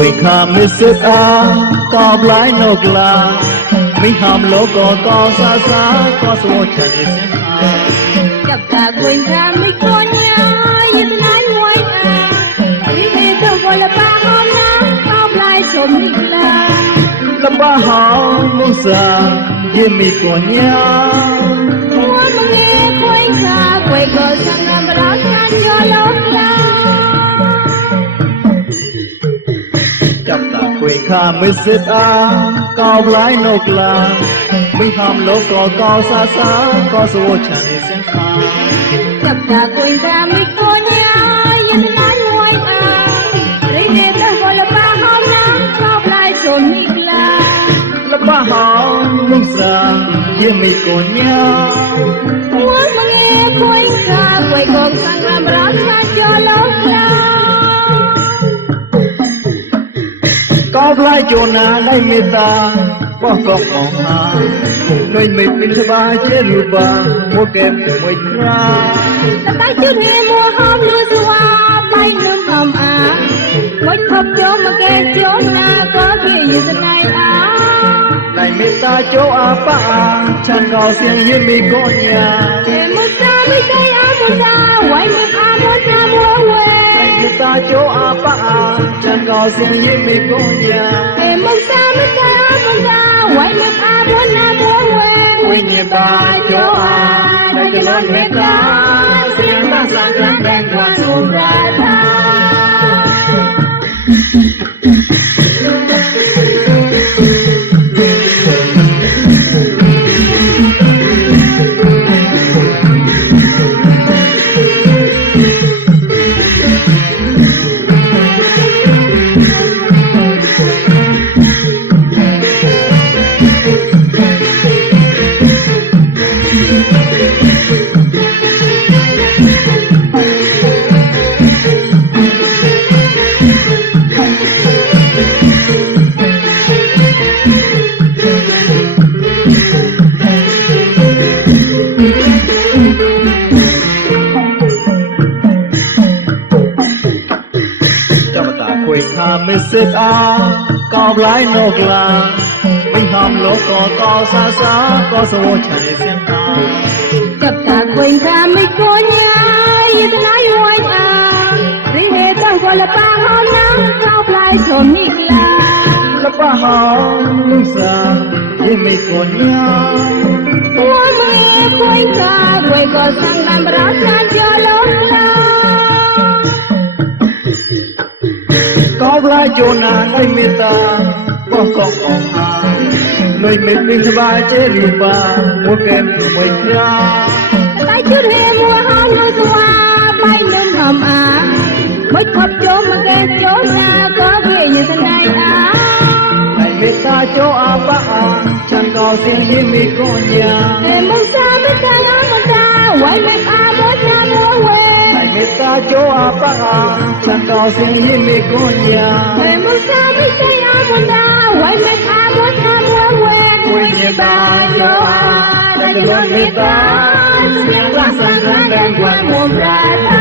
quỳ kha mi sứt a to blái nô gla mi hàm lô có to xa xa có số chân đi sứt a gặp cả quỳ kha mi có nhà như thế này ngoài à vì thế tôi gọi là ba hôm ná, to blái số mi gla lâm ba hào mong xa như mi có nhà. quyền kha mới xếp a cao lái nộp là mới hàm lỗ có cao xa xa có số chẳng sẽ pha gặp ta quên ta mi có nhá yên lá ngoài à lấy để ta gọi là ba hòn nắng cao lái rồi nhịp la, là ba hòn mông xa yên mình có nhá có lai chỗ na đây mê ta? Có con mòn hà nơi mình mình sẽ ba chế lù ba mua kem mình ra. Ta bay chút hè mua hôm lúa xua bay nương hầm à mình thập chỗ mà kê chỗ na có kia gì thế này à này mê ta chỗ à ba chan gò xiên hiên mi nhà. Mua sao mi cây à mua sao quay mua à mua sao mua quê. Này ta chỗ à ဆင်းရဲမေကုန်ညာအမုတ်စာမတာမတာဝိုင်းမပါဘောနာဘောဝဲဝိညာဉ်ပါကြောအားတကယ်လို့မေတာစေမစံကံတဲ့ကွာသူရတာ Thank you. ခါမစစ်အားကောင်းလိုက်တော့ကလာမိဟမ်လောကောကောဆာဆာကောစဝချရစင်တာกับตาควยตาไม่โกนยายตนายวยอารีเนต้องกลปาหอมน้ำเข้าปลายชมมีกลาลปาหอมลุงสายิ่งไม่โกนยาตัวเมื่อควยตาควยก็สั่งนำเราชาญเจอ vla yo na noi meta ko ko ko ha noi me pin ba che ri ba mo ke mo mai ra bai he mo ha no swa bai no mam a khoi khop cho ma ke cho có về như thân dai ta ai meta cho a ba a chan cao tiếng mi ko nya ကျော်အပဟာချန်တော်စင်ရစ်မေကွန်ညာဝေမုစာမိချေယဝန္ဒဝိုင်မခါမောသာမောဝေဝိညာတာယောအာတကလောနေတာစမြတ်ဝဆန္ဒံကွမ်မောဘရာ